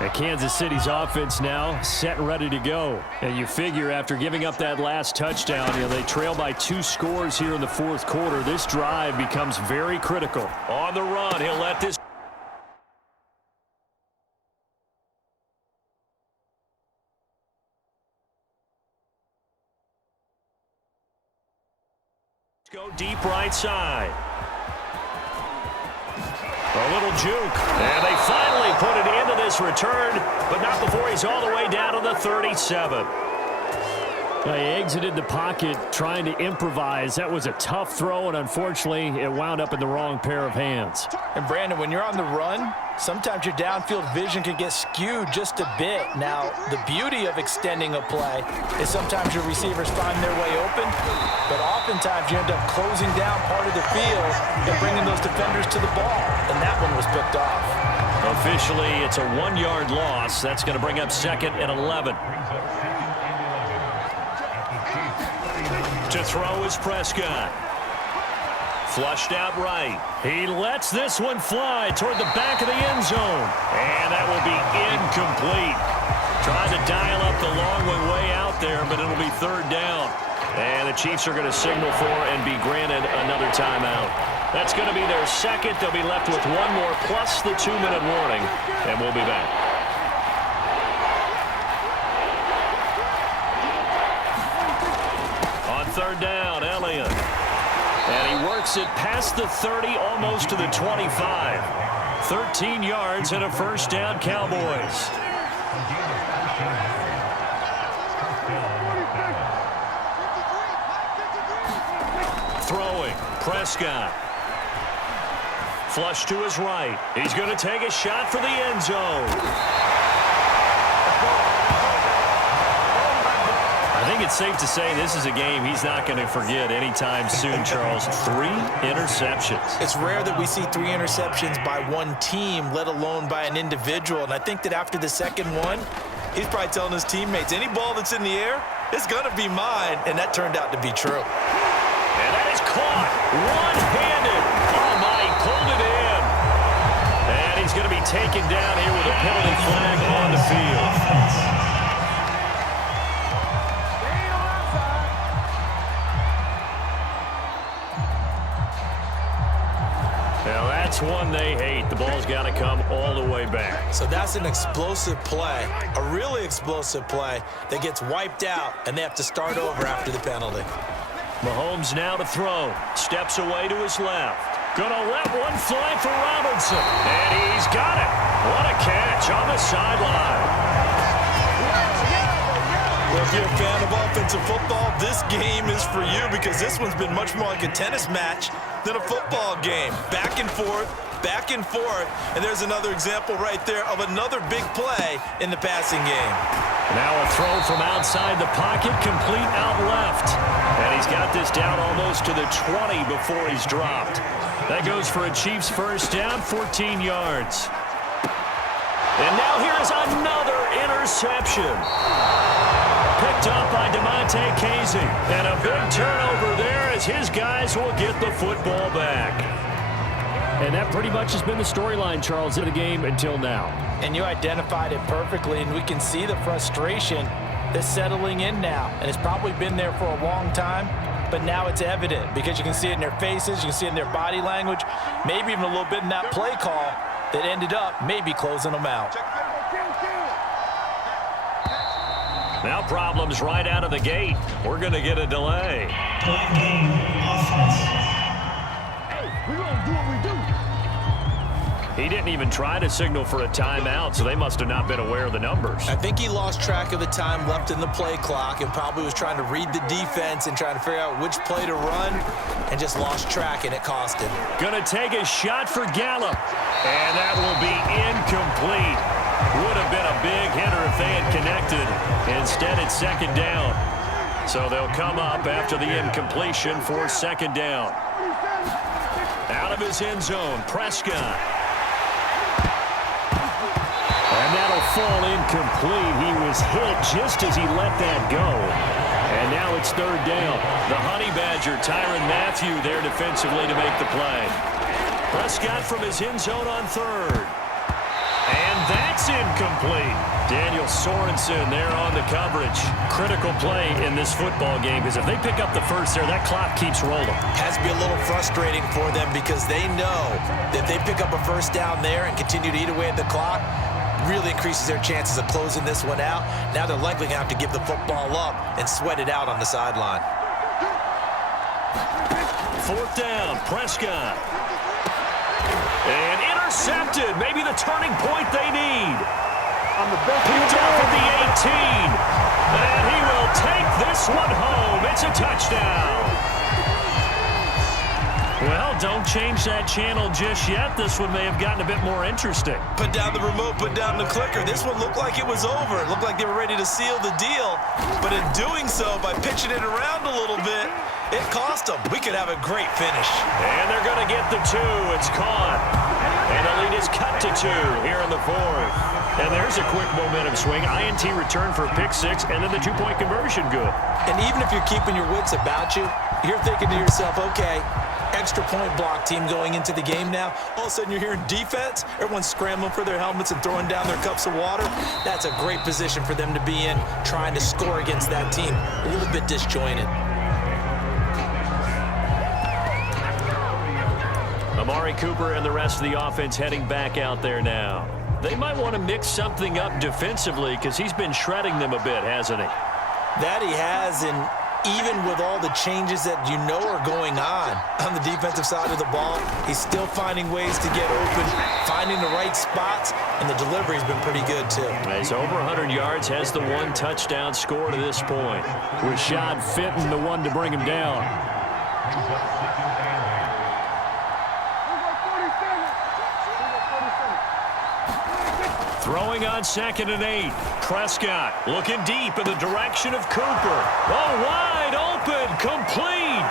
And Kansas City's offense now set and ready to go. And you figure after giving up that last touchdown, they trail by 2 scores here in the fourth quarter. This drive becomes very critical. On the run, he'll let this go deep right side. A little juke. And they finally put it into this return, but not before he's all the way down to the 37. He exited the pocket trying to improvise. That was a tough throw, and unfortunately, it wound up in the wrong pair of hands. And, Brandon, when you're on the run, sometimes your downfield vision can get skewed just a bit. Now, the beauty of extending a play is sometimes your receivers find their way open, but oftentimes you end up closing down part of the field and bringing those defenders to the ball, and that one was picked off. Officially, it's a 1-yard loss. That's going to bring up 2nd and 11. To throw is Prescott. Flushed out right. He lets this one fly toward the back of the end zone. And that will be incomplete. Trying to dial up the long one way out there, but it'll be 3rd down. And the Chiefs are going to signal for and be granted another timeout. That's going to be their 2nd. They'll be left with 1 more plus the 2-minute warning. And we'll be back. On 3rd down, Elliott. And he works it past the 30, almost to the 25. 13 yards and a 1st down, Cowboys. Throwing, Prescott. Flush to his right. He's going to take a shot for the end zone. I think it's safe to say this is a game he's not going to forget anytime soon, Charles. 3 interceptions. It's rare that we see 3 interceptions by one team, let alone by an individual. And I think that after the second one, he's probably telling his teammates, any ball that's in the air, it's going to be mine. And that turned out to be true. And that is caught one-handed. Oh, my, he pulled it in. And he's going to be taken down here with a penalty flag on the field. Now that's one they hate. The ball's got to come all the way back. So that's an explosive play, a really explosive play that gets wiped out, and they have to start over after the penalty. Mahomes now to throw. Steps away to his left. Gonna let one fly for Robinson. And he's got it. What a catch on the sideline. Well, if you're a fan of offensive football, this game is for you because this one's been much more like a tennis match than a football game. Back and forth, and there's another example right there of another big play in the passing game. Now a throw from outside the pocket, complete out left. And he's got this down almost to the 20 before he's dropped. That goes for a Chiefs 1st down, 14 yards. And now here's another interception. Picked up by DeMonte Casey. And a big turnover there as his guys will get the football back. And that pretty much has been the storyline, Charles, of the game until now. And you identified it perfectly, and we can see the frustration that's settling in now. And it's probably been there for a long time, but now it's evident because you can see it in their faces, you can see it in their body language, maybe even a little bit in that play call that ended up maybe closing them out. Now problems right out of the gate. We're going to get a delay. He didn't even try to signal for a timeout, so they must have not been aware of the numbers. I think he lost track of the time left in the play clock and probably was trying to read the defense and trying to figure out which play to run and just lost track, and it cost him. Going to take a shot for Gallup, and that will be incomplete. Would have been a big hitter if they had connected. Instead, it's 2nd down. So they'll come up after the incompletion for 2nd down. Out of his end zone, Prescott. And that'll fall incomplete. He was hit just as he let that go. And now it's 3rd down. The Honey Badger, Tyrann Mathieu, there defensively to make the play. Prescott from his end zone on 3rd. And that's That's incomplete. Daniel Sorensen there on the coverage. Critical play in this football game because if they pick up the first there, that clock keeps rolling. Has to be a little frustrating for them because they know that if they pick up a first down there and continue to eat away at the clock, really increases their chances of closing this one out. Now they're likely going to have to give the football up and sweat it out on the sideline. Fourth down, Prescott. And intercepted. Maybe the turning point they need. Picked off at the 18. And he will take this one home. It's a touchdown. Well, don't change that channel just yet. This one may have gotten a bit more interesting. Put down the remote, put down the clicker. This one looked like it was over. It looked like they were ready to seal the deal. But in doing so, by pitching it around a little bit, it cost them. We could have a great finish. And they're going to get the 2. It's caught. And the lead is cut to 2 here in the fourth. And there's a quick momentum swing. INT return for a pick 6, and then the 2-point conversion good. And even if you're keeping your wits about you, you're thinking to yourself, okay, extra point block team going into the game now. All of a sudden you're hearing defense. Everyone's scrambling for their helmets and throwing down their cups of water. That's a great position for them to be in, trying to score against that team. A little bit disjointed. Amari Cooper and the rest of the offense heading back out there now. They might want to mix something up defensively because he's been shredding them a bit, hasn't he? That he has, and even with all the changes that you know are going on the defensive side of the ball, he's still finding ways to get open, finding the right spots, and the delivery's been pretty good too. He's over 100 yards, has the 1 touchdown score to this point. Rashad Fenton, the one to bring him down. Throwing on 2nd and 8. Prescott looking deep in the direction of Cooper. Oh, wide open, complete.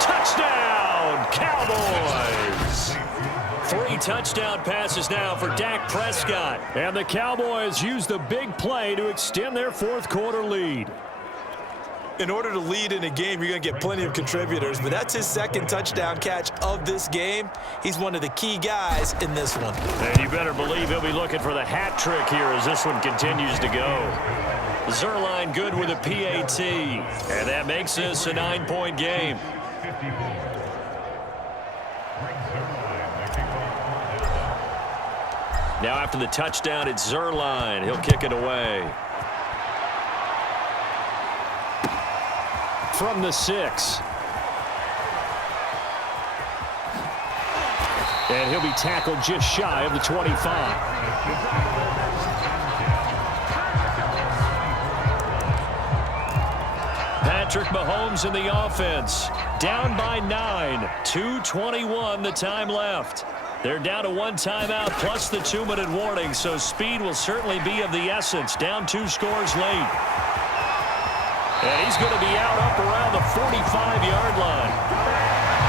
Touchdown, Cowboys. 3 touchdown passes now for Dak Prescott. And the Cowboys use the big play to extend their 4th quarter lead. In order to lead in a game, you're going to get plenty of contributors, but that's his 2nd touchdown catch of this game. He's one of the key guys in this one. And you better believe he'll be looking for the hat trick here as this one continues to go. Zerline good with a PAT, and that makes this a 9-point game. Now after the touchdown, it's Zerline. He'll kick it away. From the 6. And he'll be tackled just shy of the 25. Patrick Mahomes in the offense. Down by 9. 2:21 the time left. They're down to 1 timeout plus the 2-minute warning, so speed will certainly be of the essence. Down 2 scores late. And he's going to be out up around the 45-yard line.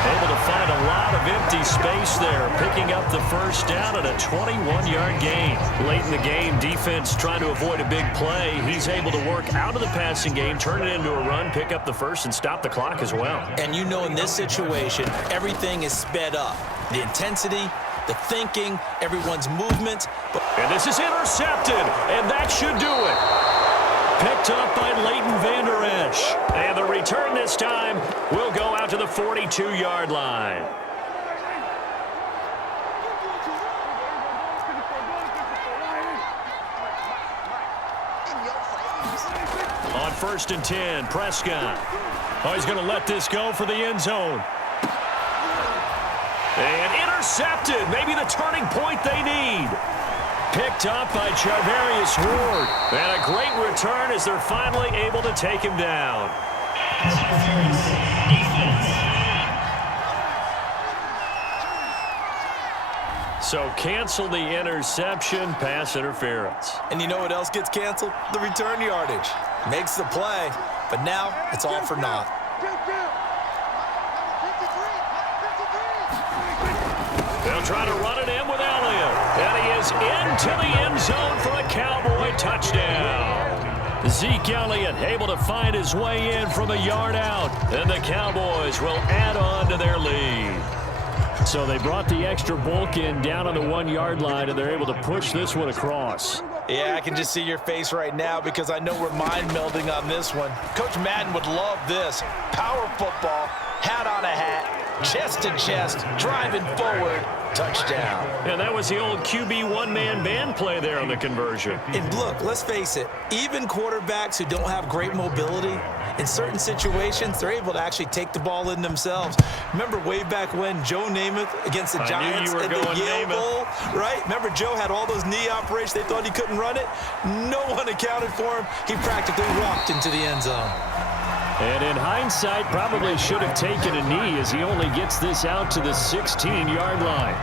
Able to find a lot of empty space there, picking up the first down at a 21-yard gain. Late in the game, defense trying to avoid a big play. He's able to work out of the passing game, turn it into a run, pick up the first, and stop the clock as well. And you know in this situation, everything is sped up. The intensity, the thinking, everyone's movement. And this is intercepted, and that should do it. Picked up by Leighton Vander Esch. And the return this time will go out to the 42-yard line. On 1st and 10, Prescott. Oh, he's going to let this go for the end zone. And intercepted. Maybe the turning point they need. Picked up by Charvarius Ward. And a great return as they're finally able to take him down. So cancel the interception, pass interference. And you know what else gets canceled? The return yardage. Makes the play, but now it's all for naught. They'll try to run it in with Elliott. And he is into the end zone for a Cowboy touchdown. Zeke Elliott able to find his way in from a yard out. And the Cowboys will add on to their lead. So they brought the extra bulk in down on the 1-yard line, and they're able to push this one across. Yeah, I can just see your face right now because I know we're mind melding on this one. Coach Madden would love this. Power football, hat on a hat, chest to chest, driving forward, touchdown. And that was the old QB one-man band play there on the conversion. And look, let's face it, even quarterbacks who don't have great mobility, in certain situations, they're able to actually take the ball in themselves. Remember way back when Joe Namath against the Giants at the Yale Bowl, right? Remember Joe had all those knee operations. They thought he couldn't run it. No one accounted for him. He practically walked into the end zone. And in hindsight, probably should have taken a knee as he only gets this out to the 16-yard line.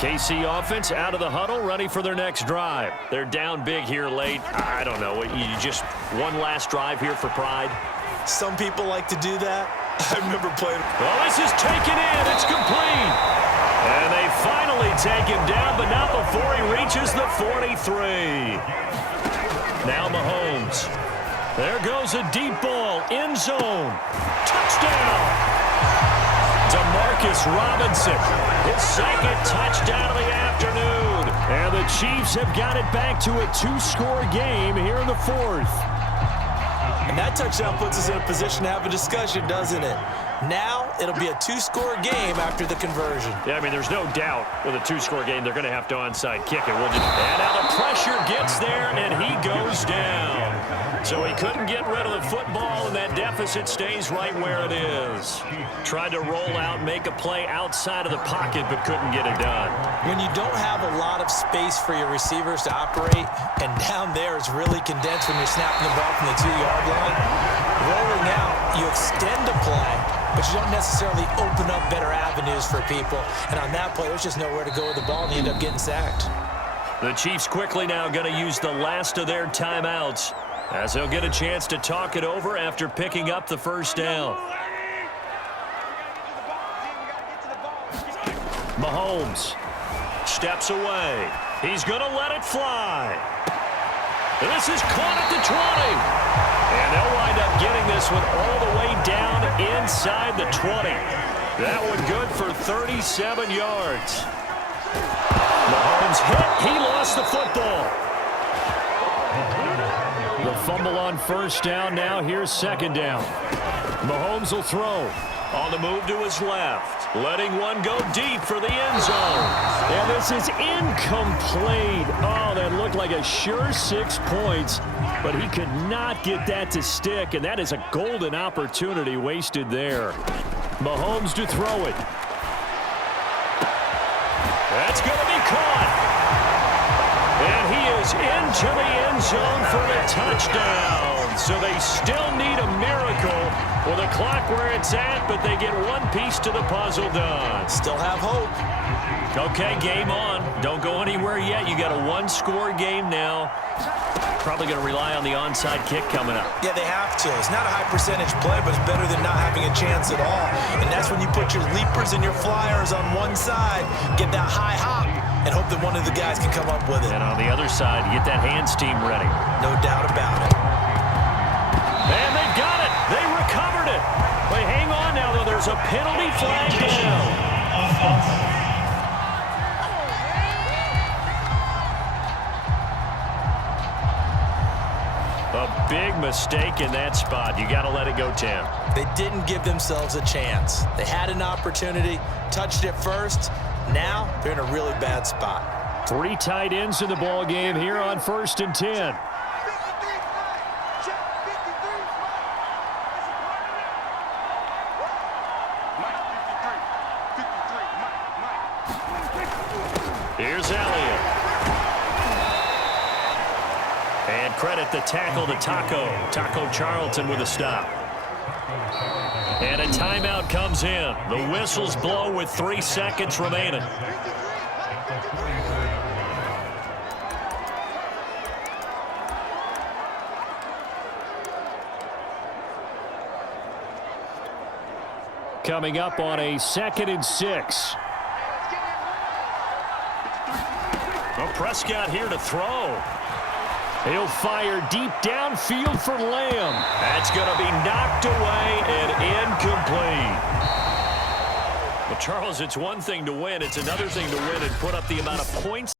KC offense out of the huddle, ready for their next drive. They're down big here late. I don't know. You just one last drive here for pride. Some people like to do that. I remember playing. Well, this is taken in. It's complete. And they finally take him down, but not before he reaches the 43. Now Mahomes. There goes a deep ball. End zone. Touchdown. Demarcus Robinson, his second touchdown of the afternoon. And the Chiefs have got it back to a two-score game here in the fourth. And that touchdown puts us in a position to have a discussion, doesn't it? Now it'll be a two-score game after the conversion. Yeah, I mean, there's no doubt with a two-score game they're going to have to onside kick it. And now the pressure gets there, and he goes down. So he couldn't get rid of the football, and that deficit stays right where it is. Tried to roll out, make a play outside of the pocket, but couldn't get it done. When you don't have a lot of space for your receivers to operate, and down there is really condensed when you're snapping the ball from the 2-yard line, rolling out, you extend a play, but you don't necessarily open up better avenues for people. And on that play, there's just nowhere to go with the ball, and you end up getting sacked. The Chiefs quickly now going to use the last of their timeouts, as they'll get a chance to talk it over after picking up the first down. Mahomes steps away. He's going to let it fly. This is caught at the 20. And they'll wind up getting this one all the way down inside the 20. That one good for 37 yards. Mahomes hit. He lost the football. The fumble on first down. Now here's second down. Mahomes will throw. On the move to his left. Letting one go deep for the end zone. And this is incomplete. Oh, that looked like a sure 6 points. But he could not get that to stick. And that is a golden opportunity wasted there. Mahomes to throw it. That's going to be caught. And he is into the end zone for the touchdown. So they still need a miracle with the clock where it's at, but they get one piece to the puzzle done. Still have hope. Okay, game on. Don't go anywhere yet. You got a one-score game now. Probably going to rely on the onside kick coming up. Yeah, they have to. It's not a high-percentage play, but it's better than not having a chance at all. And that's when you put your leapers and your flyers on one side, get that high hop, and hope that one of the guys can come up with it. And on the other side, you get that hands team ready. No doubt about it. And they've got it. They recovered it. Wait, hang on now, though. There's a penalty flag down. A big mistake in that spot. You got to let it go, Tim. They didn't give themselves a chance. They had an opportunity, touched it first. Now they're in a really bad spot. 3 tight ends in the ball game here on 1st and 10. Here's Elliott. And credit the tackle to Taco Charlton with a stop. And a timeout comes in. The whistles blow with 3 seconds remaining. Coming up on a 2nd and 6. Well, Prescott here to throw. He'll fire deep downfield for Lamb. That's going to be knocked away and incomplete. Well, Charles, it's one thing to win. It's another thing to win and put up the amount of points.